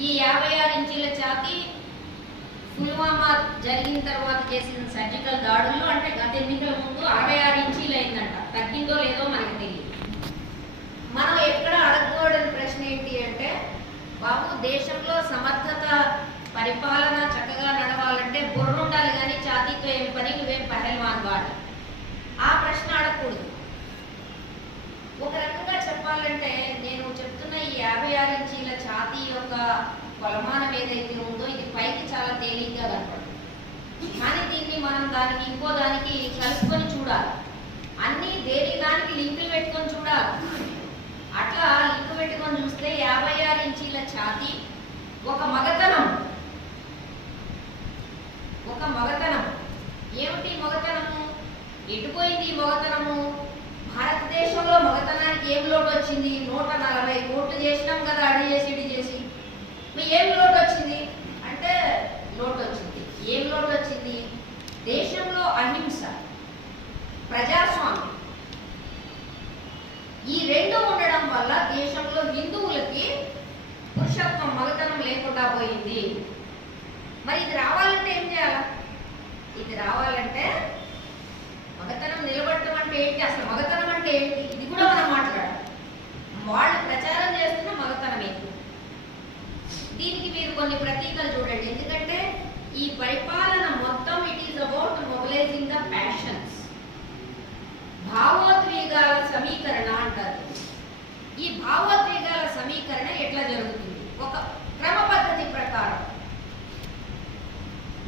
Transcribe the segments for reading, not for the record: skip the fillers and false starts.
ఈ 56 ఇంచీల ఛాతీ పుల్వామా జరిగిన తర్వాత చేసిన సర్జికల్ దాడుల్లో అంటే గత ఎన్నికల ముందు 66 ఇంచీలు అయిందంట. తగ్గిందో లేదో మనకు తెలియదు. మనం ఎక్కడ అడగకూడని ప్రశ్న ఏంటి అంటే, బాబు దేశంలో సమర్థత పరిపాలన చక్కగా నడవాలంటే బుర్ర ఉండాలి కానీ ఛాతీతో ఏం పని, నువ్వేం పహల్వాన్ వాడు, ఆ ప్రశ్న అడగకూడదు. ఒక రకంగా చెప్పాలంటే నేను చెప్తున్న ఈ 56 ఇంచీల ఛాతీ యొక్క కొలమానం ఏదైతే ఉందో ఇది పైకి చాలా తేలిగ్గా కనపడుతుంది, కానీ దీన్ని మనం దానికి ఇంకో దానికి కలుసుకొని చూడాలి. అన్ని దేని దానికి లింకులు పెట్టుకొని చూడాలి. అట్లా లింకు పెట్టుకొని చూస్తే 56 ఇంచీల ఛాతీ ఒక మగతనం. ఏమిటి మగతనము? ఎటుపోయింది ఈ మగతనము? భారతదేశంలో మగతనానికి ఏం లోటు వచ్చింది? 140 కోట్లు చేసినాం కదా, అడి చేసి ఇడి చేసి. మీ ఏం లోటు వచ్చింది అంటే లోటు వచ్చింది. ఏం లోటు వచ్చింది? దేశంలో అహింస, ప్రజాస్వామ్యం, ఈ రెండు ఉండడం వల్ల దేశంలో హిందువులకి పురుషత్వం, మగతనం లేకుండా పోయింది. మరి ఇది రావాలంటే ఏం చేయాలి? ఇది రావాలంటే మగతనం నిలబడటం అంటే ఏంటి, అసలు మగతనం అంటే ఏంటి, ఇది కూడా మనం మాట్లాడాలి. వాళ్ళు ప్రచారం చేస్తున్న మగతనం ఏంటి, దీనికి మీరు కొన్ని ప్రతీకలు చూడండి. ఎందుకంటే ఈ పరిపాలన మొత్తం it is about mobilising the passions, భావోద్వేగాల సమీకరణ అంటారు. ఈ భావోద్వేగాల సమీకరణ ఎట్లా జరుగుతుంది? ఒక క్రమ పద్ధతి ప్రకారం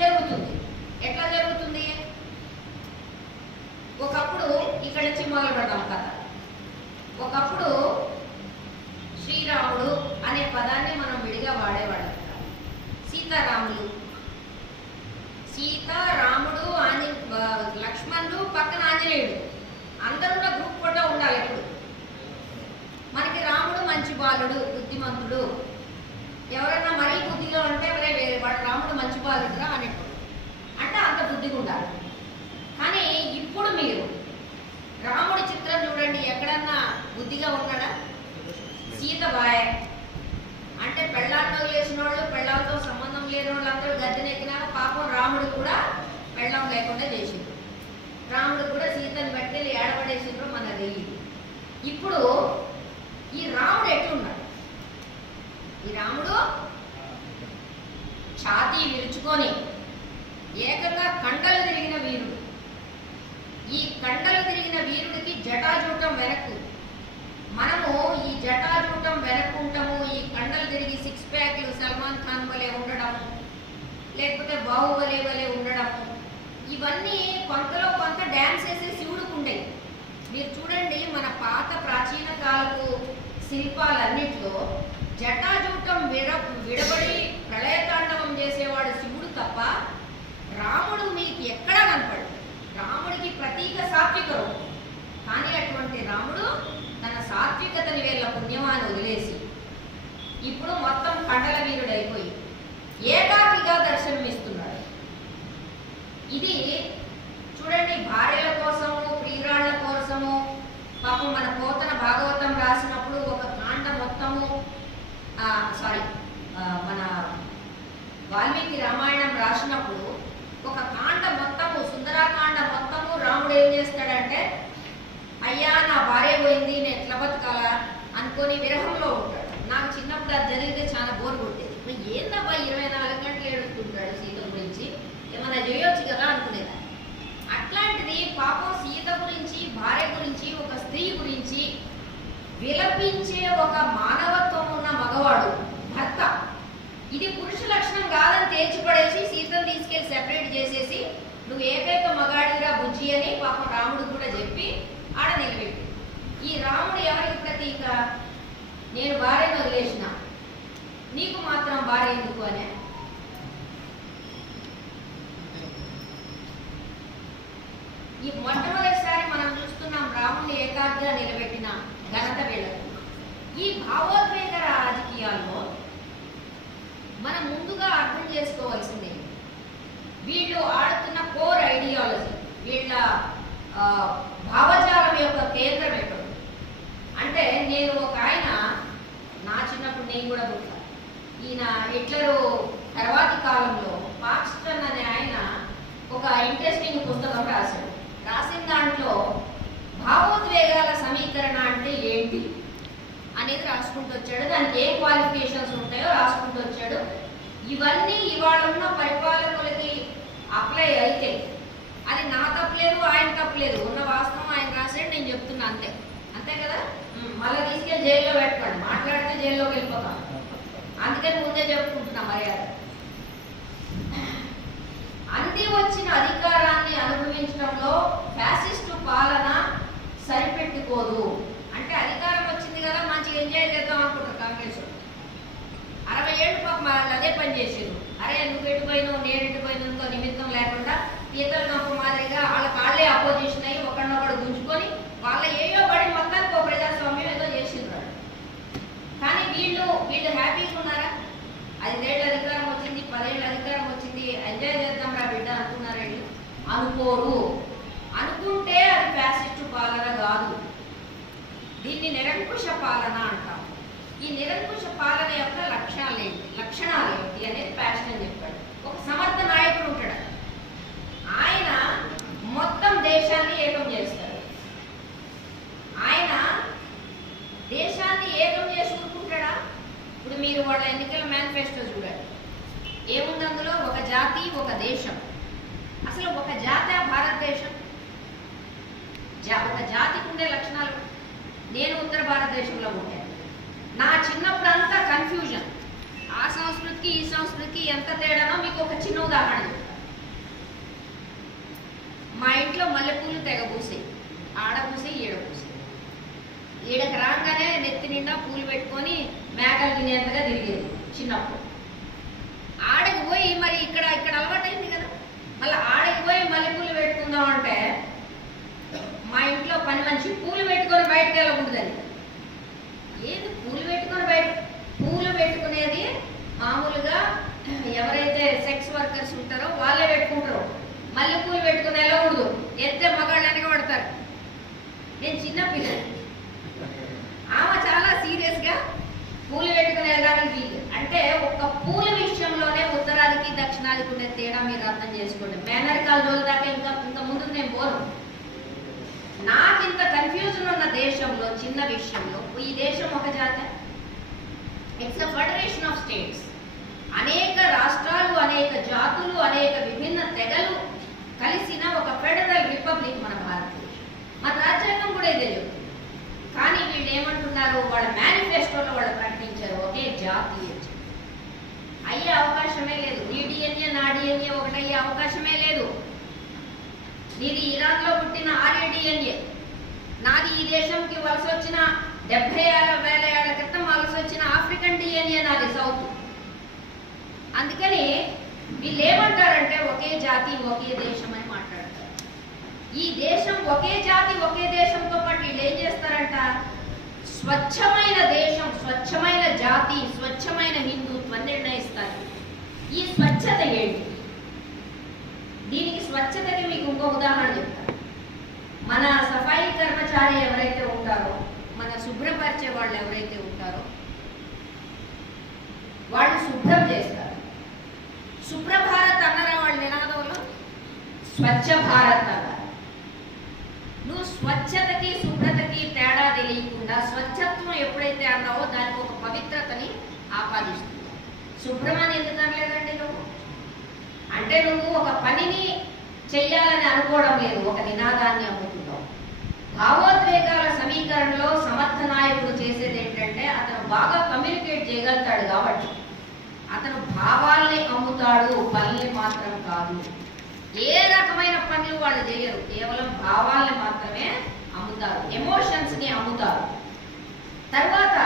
జరుగుతుంది. ఎట్లా జరుగుతుంది? ఒకప్పుడు ఇక్కడ నుంచి మొదలు పెడదాం కథ. ఒకప్పుడు శ్రీరాముడు అనే పదాన్ని మనం విడిగా వాడేవాళ్ళం. సీతారాములు, సీత, రాముడు, లక్ష్మణుడు, పక్కన ఆంజనేయుడు, అందరూ గ్రూప్ ఫోటో ఉండాలి ఎప్పుడు. మనకి రాముడు మంచి బాలుడు, బుద్ధిమంతుడు. ఎవరన్నా మరీ బుద్ధిలో అంటే వేరే వాడు రాముడు మంచి బాలుడురా అనేప్పుడు అంటే అంత బుద్ధిగా ఉండాలి. కానీ ఇప్పుడు మీరు రాముడి చిత్రం చూడండి, ఎక్కడన్నా బుద్ధిగా ఉన్నాడా? సీత బాయ్ అంటే పెళ్ళాన్ని వదిలేసిన వాళ్ళు, పెళ్ళాలతో సంబంధం లేని వాళ్ళందరూ గద్దెనెక్కినాక పాపం రాముడు కూడా పెళ్ళం లేకుండా చేసిండు. రాముడు కూడా సీతను బట్టి ఏడబడేసిండ్రు మన రెయ్యి. ఇప్పుడు ఈ రాముడు ఎట్లున్నాడు? ఈ రాముడు ఛాతీ విరుచుకొని ఏకంగా కండలు తిరిగిన వీరుడు. ఈ కండలు తిరిగిన వీరుడికి జటాజూటం వెనక్కు. మనము ఈ జటాజూటం వెనక్కుంటాము, ఈ కండలు తిరిగి 6 ప్యాక్లు సల్మాన్ ఖాన్ వలె ఉండడము, లేకపోతే బాహుబలి వలె ఉండడము, ఇవన్నీ కొంతలో కొంత డ్యాన్స్ వేసే శివుడికి ఉండేవి. మీరు చూడండి మన పాత ప్రాచీన కాలపు శిల్పాలన్నిట్లో జటాజూటం విడబడి ప్రళయతాండవం చేసేవాడు శివుడు తప్ప రాముడు మీకు ఎక్కడా కనపడు. రాముడికి ప్రతీక సాత్విక రూపం. కానీ అటువంటి రాముడు తన సాత్వికతని వీళ్ళ పుణ్యమాన్ని వదిలేసి ఇప్పుడు మొత్తం కండల వీరుడు అయిపోయి ఏకాకిగా దర్శనమిస్తున్నాడు. ఇది చూడండి, భార్యల కోసము, ప్రియురాళ్ల కోసము. పాపం మన పోతన భాగవతం రాసినప్పుడు ఒక కాండ మొత్తము, మన వాల్మీకి రామాయణం రాసినప్పుడు ఒక కాండ మొత్తము, సుందరాకాండ మొత్తము రాముడు ఏం చేస్తాడంటే, అయ్యా నా భార్య పోయింది, నేను ఎట్లా బతకాలా అనుకొని విరహంలో ఉంటాడు. నాకు చిన్నప్పుడు అది జరిగితే చాలా బోర్ కొట్టేది. ఏందబ్బా 24 గంటలు ఏడుస్తుంటాడు సీత గురించి, ఏమన్నా చేయొచ్చు కదా అనుకునేదాన్ని. అట్లాంటిది పాపం సీత గురించి, భార్య గురించి, ఒక స్త్రీ గురించి విలపించే ఒక మానవత్వం ఉన్న మగవాడు భర్త. ఇది పురుష లక్షణం కాదని తేల్చిపడేసి సీతను తీసుకెళ్లి సెపరేట్ చేసేసి నువ్వు ఏకైక మగాడిరా బుజ్జి అని పాపం రాముడు కూడా చెప్పి ఆడ నిలబెట్టి. ఈ రాముడు ఎవరికి ప్రతీక? నేను భార్యను వదిలేసిన, నీకు మాత్రం భార్య ఎందుకు అనే. ఈ మొట్టమొదటిసారి మనం చూస్తున్నాం రాముడిని ఏకాగ్రగా నిలబెట్టిన ఘనత వీళ్ళకు. ఈ భావోద్వేగ రాజకీయాల్లో మనం ముందుగా అర్థం చేసుకోవాల్సిందే, వీళ్ళు ఆడుతున్న కోర్ ఐడియాలజీ, వీళ్ళ భావజాలం యొక్క కేంద్రం ఎక్కడ అంటే, నేను ఒక ఆయన, నా చిన్నప్పుడు నేను కూడా పుట్టాను, ఈయన ఇంట్రెస్టింగ్ పుస్తకం రాశాడు. రాసిన దాంట్లో భావోద్వేగాల సమీకరణ అంటే ఏంటి అనేది రాసుకుంటూ వచ్చాడు. దానికి ఏ క్వాలిఫికేషన్స్ ఉంటాయో రాసుకుంటూ వచ్చాడు. ఇవన్నీ ఇవాళ ఉన్న పరిపాలకులకి అప్లై అయితే అది నా తప్పలేదు, ఆయన తప్పలేదు. ఉన్న వాస్తవం ఆయన రాసాడు, నేను చెప్తున్నా అంతే. అంతే కదా? మళ్ళీ తీసుకెళ్ళి జైల్లో పెట్టుకోండి, మాట్లాడితే జైల్లోకి వెళ్ళిపోతాం. అందుకని ముందే చెప్పుకుంటున్నా మర్యాద. అంది వచ్చిన అధికారాన్ని అనుభవించడంలో ఫ్యాసిస్టు పాలన సరిపెట్టుకోదు. అంటే అధికారం వచ్చింది కదా, మంచిగా ఎంజాయ్ చేద్దాం అనుకుంటారు కాంగ్రెస్. 60 ఏళ్ళు పాపం వాళ్ళు అదే పని చేసారు. అరే నువ్వు ఎటుపోయినావు, నేను ఎటుపోయినంతో నిమిత్తం లేకుండా పీతల నొప్ప మాదిరిగా వాళ్ళ కాళ్ళే అపోజిషన్ అయ్యి ఒకరినొకడు గుంజుకొని వాళ్ళ ఏయో బడి మొత్తానికి ఒక ప్రజాస్వామ్యం ఏదో చేసిండ్రు. కానీ వీళ్ళు హ్యాపీగా ఉన్నారా? 5 ఏళ్ళ అధికారం వచ్చింది, 10 ఏళ్ళ అధికారం వచ్చింది, ఎంజాయ్ చేద్దాం రా బిడ్డ అనుకున్నారా? వీళ్ళు అనుకోరు. అనుకుంటే అది ఫ్యాసిస్టు పాలన కాదు, దీన్ని నిరంకుశ పాలన అంటాం. ఈ నిరంకుశ పాలన యొక్క లక్షణాలు ఏంటి అనేది ప్యాషన్ అని చెప్పాడు. ఒక సమర్థ నాయకుడు ఉంటాడు, ఆయన మొత్తం దేశాన్ని ఏకం చేస్తాడు. ఆయన దేశాన్ని ఏకం చేసి ఊరుకుంటాడా? ఇప్పుడు మీరు వాళ్ళ ఎన్నికల మేనిఫెస్టో చూడండి, ఏముంది అందులో? ఒక జాతి, ఒక దేశం. అసలు ఒక జాతి భారతదేశం, ఒక జాతికి ఉండే లక్షణాలు. నేను ఉత్తర భారతదేశంలో ఉంటాను. నా చిన్నప్పుడు అంతా కన్ఫ్యూజన్, ఆ సంస్కృతికి ఈ సంస్కృతికి ఎంత తేడానో మీకు ఒక చిన్న ఉదాహరణ చెప్తాను. మా ఇంట్లో మల్లెపూలు తెగ పూసాయి, ఆడ పూసాయి, ఈడ పూసాయి. ఈడకి రాగానే నెత్తి నిండా పూలు పెట్టుకొని మేకలు తినేంతగా తిరిగేది చిన్నప్పుడు. ఆడకి పోయి మరి ఇక్కడ అలవాటైంది కదా, మళ్ళీ ఆడకి పోయి మల్లెపూలు పెట్టుకుందాం అంటే మా ఇంట్లో పని మనిషి పూలు పెట్టుకొని బయటకు వెళ్ళకూడదని. ఏది పూలు పెట్టుకునేది మామూలుగా ఎవరైతే సెక్స్ వర్కర్స్ ఉంటారో వాళ్ళే పెట్టుకుంటారు. మళ్ళీ పూలు పెట్టుకుని వెళ్ళకూడదు, ఎత్తే మగాళ్ళు వెనక పడతారు. నేను చిన్నపిల్ల, ఆమె చాలా సీరియస్గా పూలు పెట్టుకుని వెళ్ళడానికి వీలు. అంటే ఒక పూల విషయంలోనే ఉత్తరాదికి దక్షిణాదికి ఉండే తేడా మీరు అర్థం చేసుకోండి. మేనరికాల రోజు దాకా ఇంకా ముందు నేను పోను. నాకింత కన్ఫ్యూజన్ ఉన్న దేశంలో, చిన్న విషయంలో, ఈ దేశం ఒక జాతి, it's a federation of states. అనేక రాష్ట్రాలు, అనేక జాతులు, అనేక విభిన్న తెగలు కలిసిన ఒక ఫెడరల్ రిపబ్లిక్ మన భారతదేశం. మన రాజ్యాంగం కూడా ఇదే చెప్తుంది. కానీ వీళ్ళు ఏమంటున్నారు? వాళ్ళ మేనిఫెస్టోలో వాళ్ళు ప్రకటించారు ఒకే జాతి. అయ్యే అవకాశమే లేదు. నీ డిఎన్ఏ నా డిఎన్ఏ ఒకటయ్యే అవకాశమే లేదు. నీది ఇరాన్లో పుట్టిన ఆర్య డిఎన్ఏ, నాది ఈ దేశంకి వలస వచ్చిన 70,000 ఏళ్ల క్రితం వలస వచ్చిన ఆఫ్రికన్ డిఎన్ఏ నాది సౌత్. అందుకని వీళ్ళు ఏమంటారంటే ఒకే జాతి ఒకే దేశం అని మాట్లాడతారు. ఈ దేశం ఒకే జాతి ఒకే దేశంతో పాటు వీళ్ళు ఏం చేస్తారంట? స్వచ్ఛమైన దేశం, స్వచ్ఛమైన జాతి, స్వచ్ఛమైన హిందుత్వం నిర్ణయిస్తారు. ఈ స్వచ్ఛత ఏంటి? దీనికి స్వచ్ఛతకి మీకు ఇంకో ఉదాహరణ చెప్తాను. మన సఫాయి కర్మచారి ఎవరైతే ఉంటారో, మన శుభ్రపరిచే వాళ్ళు ఎవరైతే ఉంటారో, వాళ్ళు శుభ్రం చేస్తారు. శుభ్ర భారత్ అన్నారా వాళ్ళు నినాదంలో? స్వచ్ఛ భారత్ అన్నారు. నువ్వు స్వచ్ఛతకి శుభ్రతకి తేడా తెలియకుండా స్వచ్ఛత్వం ఎప్పుడైతే అన్నావో దానికి ఒక పవిత్రతని ఆపాదిస్తుంది. శుభ్రం అని ఎందుకు అనలేదండి నువ్వు? అంటే నువ్వు ఒక పనిని చెయ్యాలని అనుకోవడం లేదు, ఒక నినాదాన్ని అమ్ముతున్నావు. భావోద్వేగాల సమీకరణలో సమర్థ నాయకుడు చేసేది ఏంటంటే అతను బాగా కమ్యూనికేట్ చేయగలుగుతాడు కాబట్టి అతను భావాల్ని అమ్ముతాడు, పనుల్ని మాత్రం కాదు. ఏ రకమైన పనులు వాళ్ళు చేయరు, కేవలం భావాల్ని మాత్రమే అమ్ముతారు, ఎమోషన్స్ని అమ్ముతారు. తర్వాత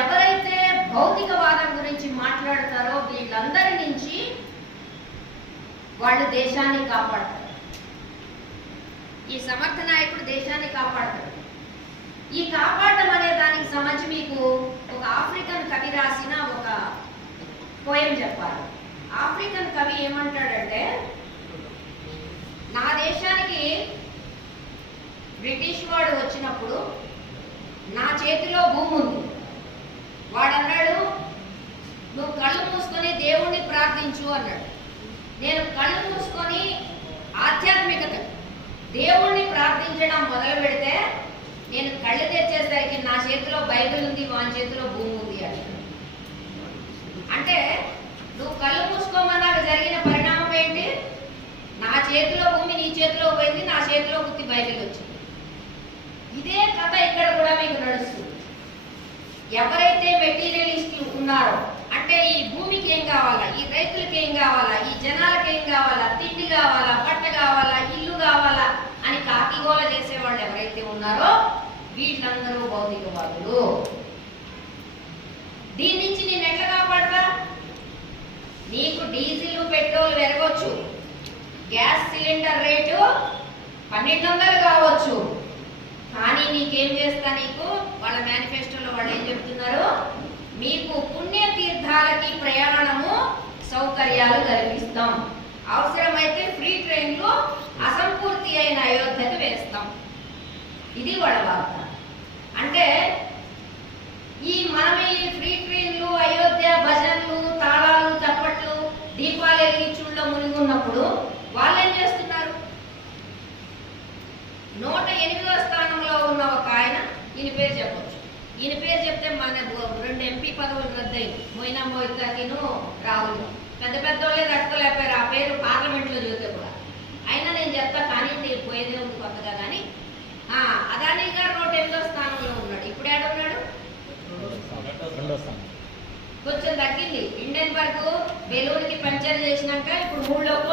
ఎవరైతే భౌతికవాదం గురించి మాట్లాడతారో వీళ్ళందరి నుంచి వాళ్ళు దేశాన్ని కాపాడతారు. ఈ సమర్థ నాయకుడు దేశాన్ని కాపాడతాడు. ఈ కాపాడటం అనే దానికి సంబంధించి మీకు ఒక ఆఫ్రికన్ కవి రాసిన ఒక పోయం చెప్పాలి. ఆఫ్రికన్ కవి ఏమంటాడంటే, నా దేశానికి బ్రిటిష్ వాడు వచ్చినప్పుడు నా చేతిలో భూమి ఉంది. వాడు అన్నాడు, నువ్వు కళ్ళు మూసుకొని దేవుణ్ణి ప్రార్థించు అన్నాడు. నేను కళ్ళు మూసుకొని ఆధ్యాత్మికత దేవుణ్ణి ప్రార్థించడం మొదలు పెడితే నేను కళ్ళు తెచ్చేసరికి నా చేతిలో బైబిల్ ఉంది, వాని చేతిలో భూమి ఉంది అంటే నువ్వు కళ్ళు మూసుకోమన్నాక జరిగిన పరిణామం ఏంటి? నా చేతిలో భూమి నీ చేతిలో పోయింది, నా చేతిలో గుర్తి బైబిల్ వచ్చింది. ఇదే కథ ఇక్కడ కూడా మీకు నడుస్తుంది. ఎవరైతే మెటీరియలిస్టులు ఉన్నారో, అంటే ఈ భూమికి ఏం కావాలా, ఈ రైతులకి ఏం కావాలా, ఈ జనాలకి ఏం కావాలా, తిండి కావాలా, బట్ట కావాలా, ఇల్లు కావాలా అని కాకిగోల చేసేవాళ్ళు ఎవరైతే ఉన్నారో వీళ్ళందరూ భౌతికవాదులు. దీని నుంచి నేను ఎట్లా కాపాడతా? నీకు డీజిల్ పెట్రోల్ పెరగవచ్చు, గ్యాస్ సిలిండర్ రేటు 1200 కావచ్చు, కానీ నీకేం చేస్తా? నీకు వాళ్ళ మేనిఫెస్టోలో వాళ్ళు ఏం చెప్తున్నారు? మీకు పుణ్యతీర్థాలకి ప్రయాణము సౌకర్యాలు కల్పిస్తాం, అవసరమైతే ఫ్రీ ట్రైన్లు అసంపూర్తి అయిన అయోధ్యకు వేస్తాం. ఇది వాళ్ళ వార్త. అంటే మనం ఈ ఫ్రీ ట్రైన్లు, అయోధ్య భజనలు, తాళాలు, చప్పట్లు, దీపాలు వెలిగించుల్లో మునిగి ఉన్నప్పుడు వాళ్ళు ఏం చేస్తున్నారు? 108వ స్థానంలో ఉన్న ఒక ఆయన, ఈయన పేరు చెప్పొచ్చు, ఈయన పేరు చెప్తే మన 2 ఎంపీ పదవులు రద్దయింది. మొయినా మోయితాకిను రాహుల్ పెద్ద పెద్ద వాళ్ళే తట్టుకోలేకపోయారు ఆ పేరు పార్లమెంట్లో చూస్తే కూడా. అయినా నేను చెప్తా, కానీ పోయేదే ఉంది కొత్తగా. కానీ అదానీ గారు 108వ స్థానంలో ఉన్నాడు. ఇప్పుడు ఏడున్నాడు? కొంచెం తగ్గింది. ఇండియన్ వరకు బెలూన్కి పంచర్ చేసినాక ఇప్పుడు 3 లోపు